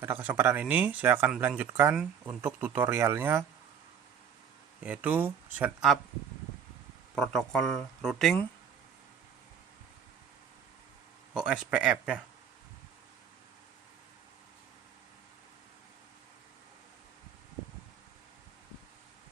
Pada kesempatan ini saya akan melanjutkan untuk tutorialnya, yaitu setup protokol routing OSPF ya.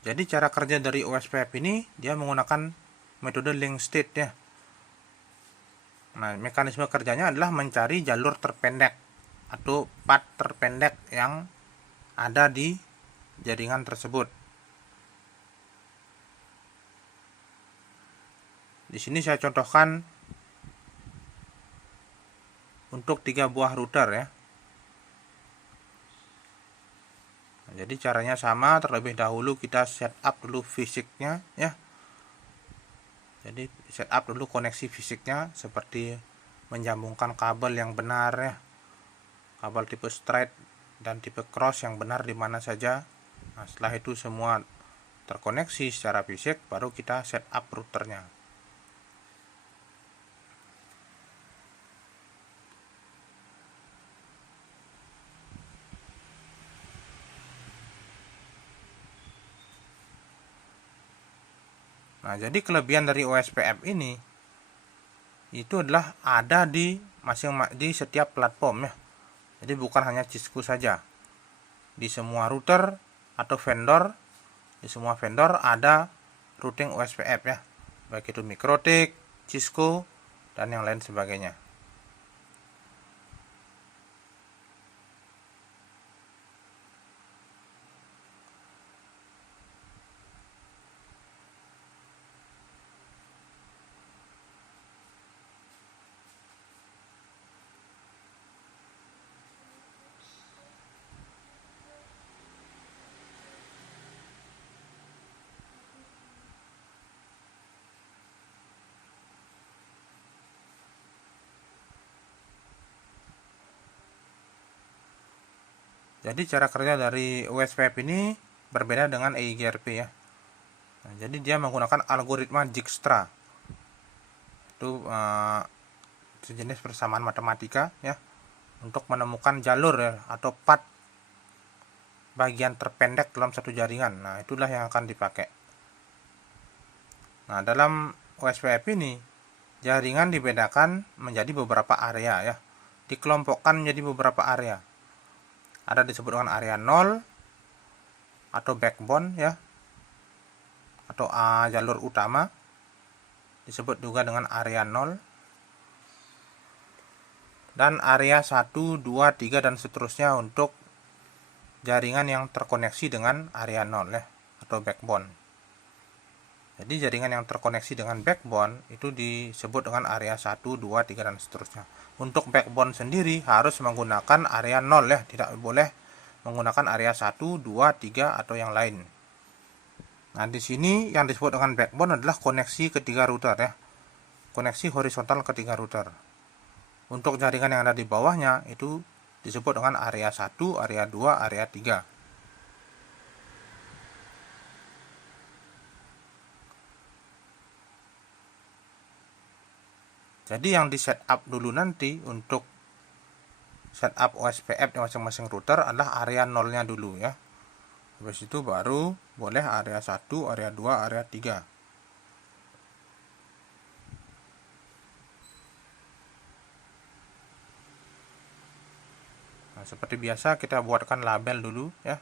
Jadi cara kerja dari OSPF ini dia menggunakan metode link state ya. Nah, mekanisme kerjanya adalah mencari jalur terpendek atau path terpendek yang ada di jaringan tersebut. Di sini saya contohkan untuk 3 buah router ya. Nah, jadi caranya sama, terlebih dahulu kita setup dulu fisiknya ya. Jadi setup dulu koneksi fisiknya seperti menyambungkan kabel yang benar ya. Kabel tipe straight dan tipe cross yang benar di mana saja. Nah, setelah itu semua terkoneksi secara fisik, baru kita setup routernya. Nah, jadi kelebihan dari OSPF ini itu adalah ada di setiap platform ya. Jadi bukan hanya Cisco saja. Di semua router atau vendor, di semua vendor ada routing OSPF ya. Baik itu Mikrotik, Cisco, dan yang lain sebagainya. Jadi cara kerja dari OSPF ini berbeda dengan EIGRP ya. Nah, jadi dia menggunakan algoritma Dijkstra. Itu sejenis persamaan matematika ya, untuk menemukan jalur ya, atau path bagian terpendek dalam satu jaringan. Nah, itulah yang akan dipakai. Nah, dalam OSPF ini jaringan dibedakan menjadi beberapa area ya. Dikelompokkan menjadi beberapa area. Ada disebut dengan area 0 atau backbone ya, atau jalur utama, disebut juga dengan area 0, dan area 1, 2, 3 dan seterusnya untuk jaringan yang terkoneksi dengan area 0 ya, atau backbone. Jadi jaringan yang terkoneksi dengan backbone itu disebut dengan area 1, 2, 3 dan seterusnya. Untuk backbone sendiri harus menggunakan area 0 ya, tidak boleh menggunakan area 1, 2, 3 atau yang lain. Nah, di sini yang disebut dengan backbone adalah koneksi ketiga router ya. Koneksi horizontal ketiga router. Untuk jaringan yang ada di bawahnya itu disebut dengan area 1, area 2, area 3. Jadi yang di setup dulu nanti untuk setup OSPF di masing-masing router adalah area 0-nya dulu ya. Habis itu baru boleh area 1, area 2, area 3. Nah, seperti biasa kita buatkan label dulu ya.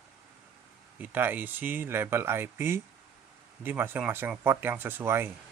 Kita isi label IP di masing-masing port yang sesuai.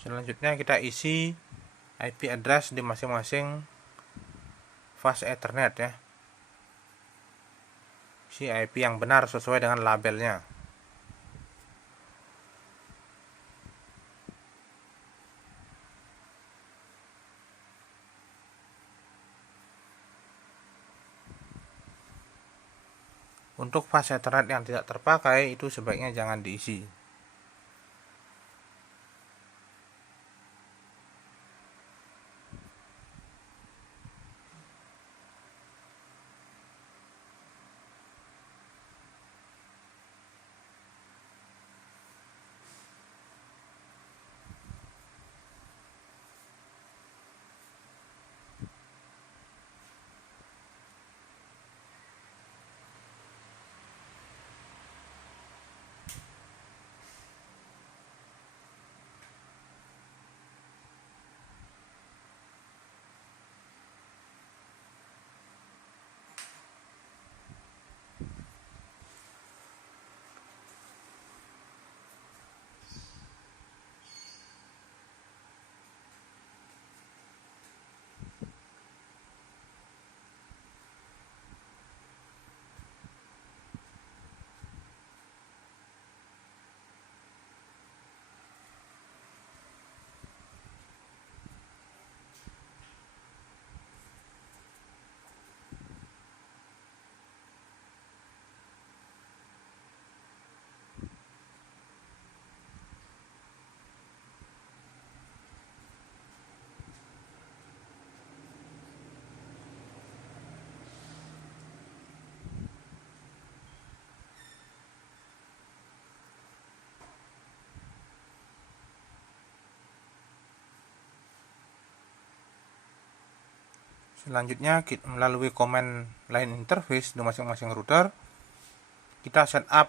Selanjutnya kita isi IP address di masing-masing fast Ethernet ya. Isi IP yang benar sesuai dengan labelnya. Untuk fast Ethernet yang tidak terpakai itu sebaiknya jangan diisi. Selanjutnya melalui command line interface di masing-masing router kita setup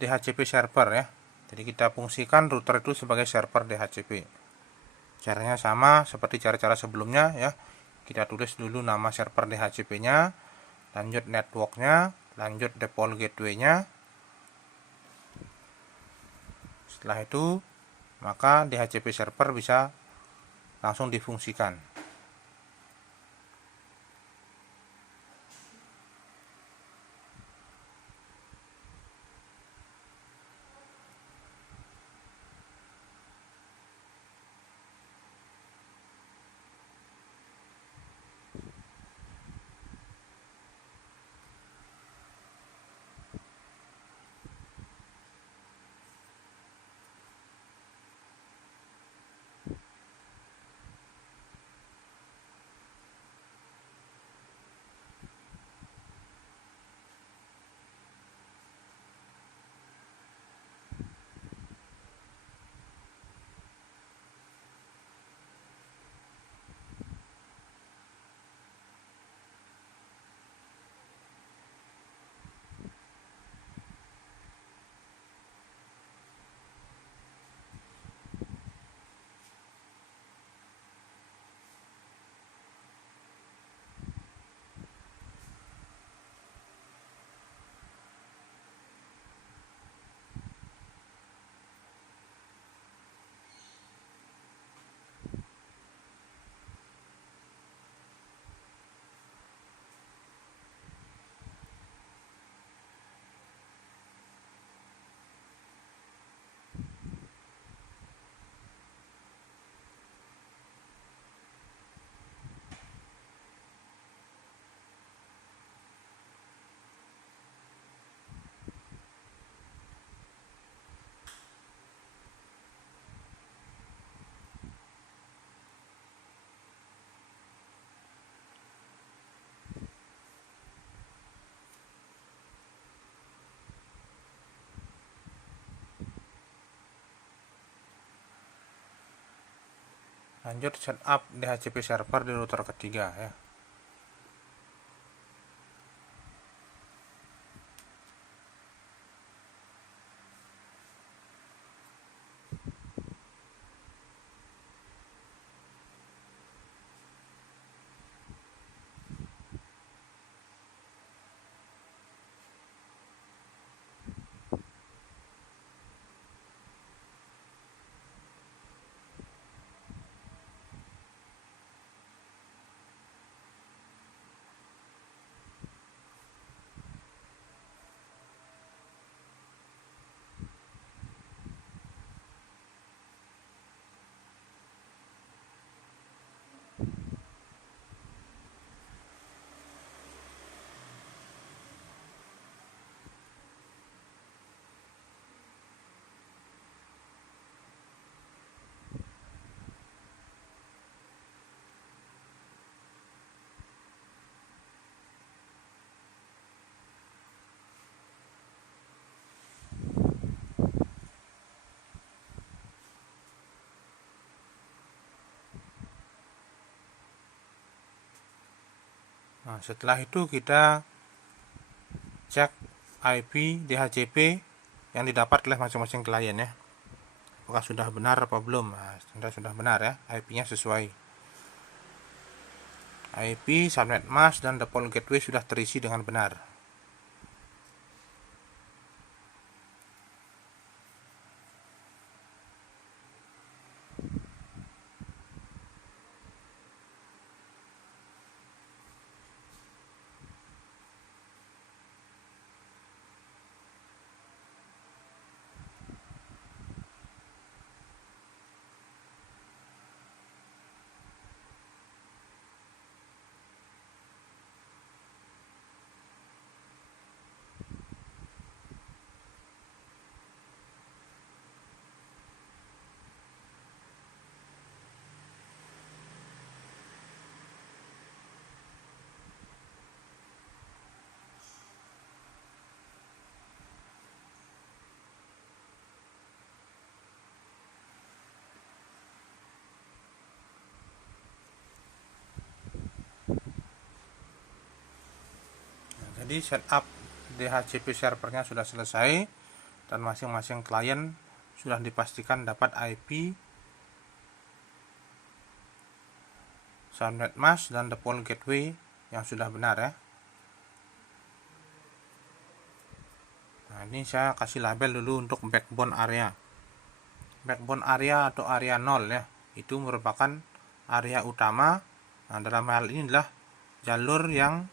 DHCP server ya. Jadi kita fungsikan router itu sebagai server DHCP. Caranya sama seperti cara-cara sebelumnya ya. Kita tulis dulu nama server DHCP-nya, lanjut networknya, lanjut default gateway-nya. Setelah itu maka DHCP server bisa langsung difungsikan. Lanjut setup DHCP server di router ketiga ya. Nah, setelah itu kita cek IP DHCP yang didapat oleh masing-masing klien ya, apakah sudah benar apa belum. Nah, sudah benar ya, IP-nya sesuai. IP, subnet mask, dan default gateway sudah terisi dengan benar. Jadi setup DHCP servernya sudah selesai dan masing-masing klien sudah dipastikan dapat IP, subnet mask, dan default gateway yang sudah benar ya. Nah, ini saya kasih label dulu untuk backbone area. Backbone area atau area 0 ya, itu merupakan area utama. Nah, dalam hal ini adalah jalur yang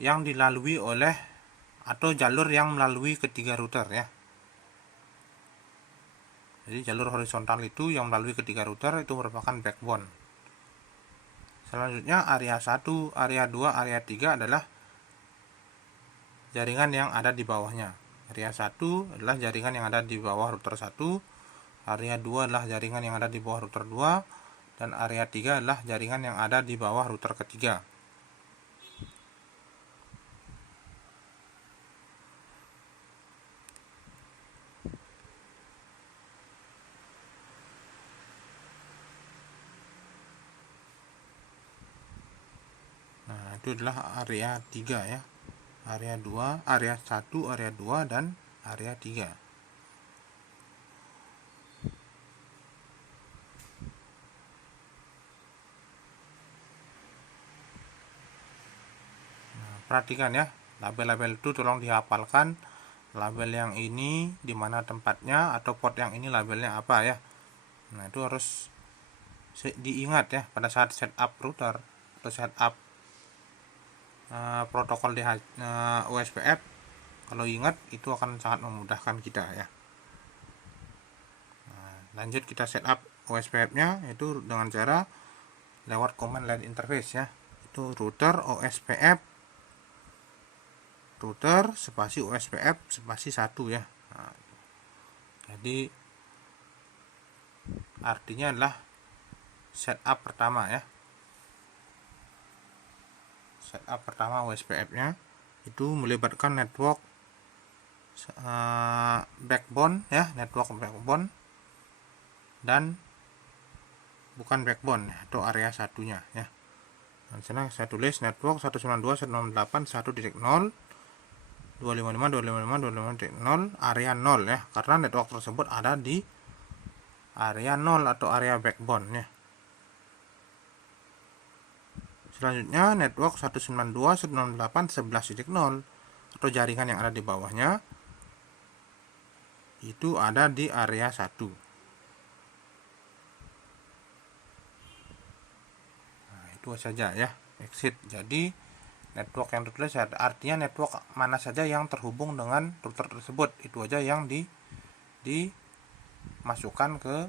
dilalui oleh atau jalur yang melalui ketiga router ya. Jadi jalur horizontal itu yang melalui ketiga router itu merupakan backbone. Selanjutnya area 1, area 2, area 3 adalah jaringan yang ada di bawahnya. Area 1 adalah jaringan yang ada di bawah router 1, area 2 adalah jaringan yang ada di bawah router 2, dan area 3 adalah jaringan yang ada di bawah router ketiga. Nah, itu adalah area 3 ya. Area 2, area 1, area 2, dan area 3. Nah, perhatikan ya, label-label itu tolong dihafalkan. Label yang ini di mana tempatnya, atau port yang ini labelnya apa ya. Nah, itu harus diingat ya pada saat setup router atau setup protokol OSPF. Kalau ingat itu akan sangat memudahkan kita ya. Nah, lanjut kita setup OSPF nya itu dengan cara lewat command line interface ya. Itu router OSPF, router spasi OSPF spasi 1 ya. Nah, jadi artinya adalah setup pertama ya. Setup pertama OSPF nya itu melibatkan network backbone ya, network backbone, dan bukan backbone atau area satunya ya. Nah, sana saya tulis network 192.168.1.0 255.255.255.0 area 0 ya, karena network tersebut ada di area 0 atau area backbone ya. Selanjutnya network 192.168.11.0 atau jaringan yang ada di bawahnya itu ada di area 1. Nah, itu saja ya, exit. Jadi network yang ditulis artinya network mana saja yang terhubung dengan router tersebut, itu aja yang dimasukkan ke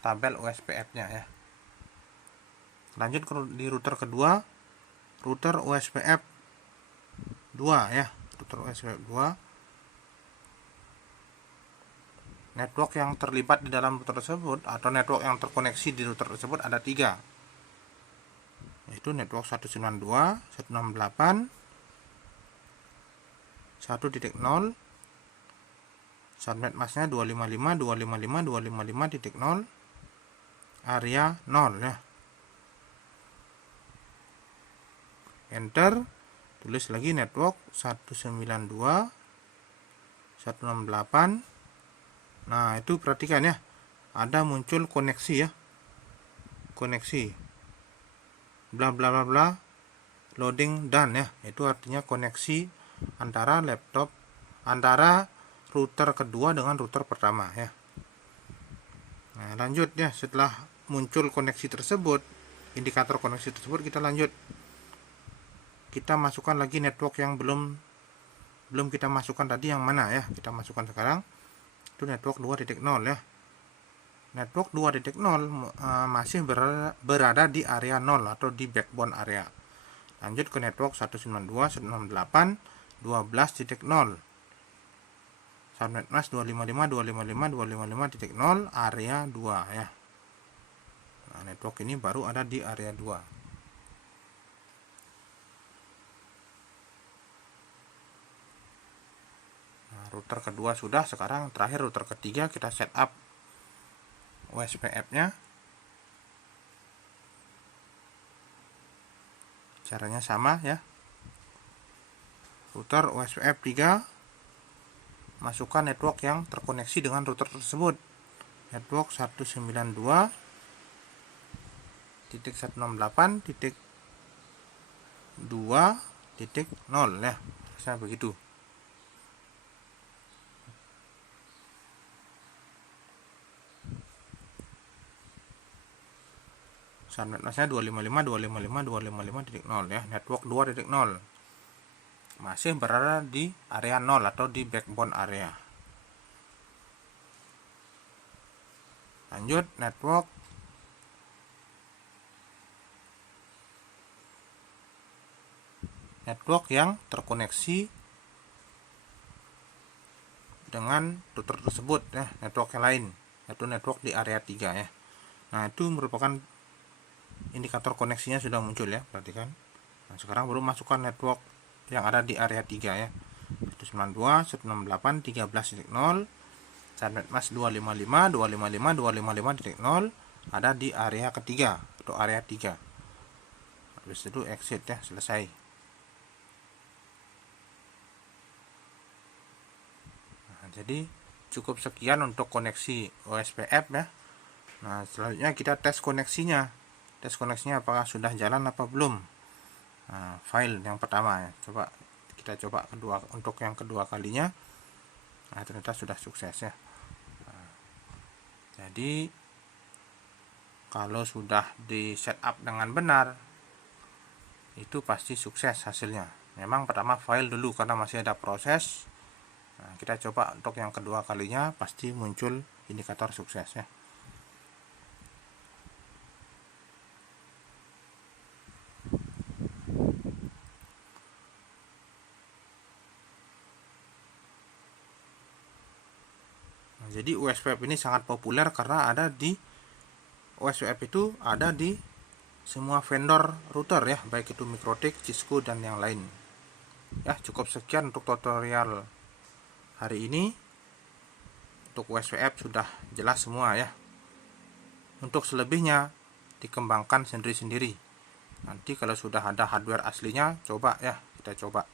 tabel OSPF-nya ya. Lanjut di router kedua, router OSPF 2 ya. Router OSPF 2, network yang terlibat di dalam router tersebut atau network yang terkoneksi di router tersebut ada 3, yaitu network 192.168.1.0, subnet masknya 255.255.255.0, area 0 ya. Enter, tulis lagi network 192.168. Nah, itu perhatikan ya, ada muncul koneksi ya, koneksi bla bla bla bla, loading done ya. Itu artinya koneksi antara laptop, antara router kedua dengan router pertama ya. Nah, lanjut ya, setelah muncul koneksi tersebut, indikator koneksi tersebut, kita lanjut. Kita masukkan lagi network yang belum kita masukkan tadi, yang mana ya, kita masukkan sekarang. Itu network 2.0 ya. Network 2.0 masih berada di area 0 atau di backbone area. Lanjut ke network 192.168.12.0. Subnet mask 255.255.255.0 area 2 ya. Nah, network ini baru ada di area 2. Router kedua sudah, sekarang terakhir router ketiga, kita setup OSPF-nya. Caranya sama ya. Router OSPF 3, masukkan network yang terkoneksi dengan router tersebut. Network 192.168.2.0 ya. Saya begitu. Subnet masknya 255.255.255.0 ya. Network 2.0 masih berada di area 0 atau di backbone area. Lanjut network yang terkoneksi dengan router tersebut ya, network yang lain, yaitu network di area 3 ya. Nah, itu merupakan indikator koneksinya sudah muncul ya, perhatikan. Nah, sekarang baru masukkan network yang ada di area 3 ya. 192.168.13.0, subnet mask 255.255.255.0 ada di area ketiga atau area 3. Habis itu exit ya, selesai. Nah, jadi cukup sekian untuk koneksi OSPF ya. Nah, selanjutnya kita tes koneksinya. Tes koneksinya apakah sudah jalan apa belum. Nah, file yang pertama ya, kita coba untuk yang kedua kalinya. Nah, ternyata sudah sukses ya. Nah, jadi kalau sudah di setup dengan benar, itu pasti sukses hasilnya. Memang pertama file dulu karena masih ada proses. Nah, kita coba untuk yang kedua kalinya, pasti muncul indikator sukses ya. Jadi OSPF ini sangat populer karena ada di OSPF itu ada di semua vendor router ya, baik itu Mikrotik, Cisco dan yang lain. Ya, cukup sekian untuk tutorial hari ini. Untuk OSPF sudah jelas semua ya. Untuk selebihnya dikembangkan sendiri-sendiri. Nanti kalau sudah ada hardware aslinya, coba ya, kita coba.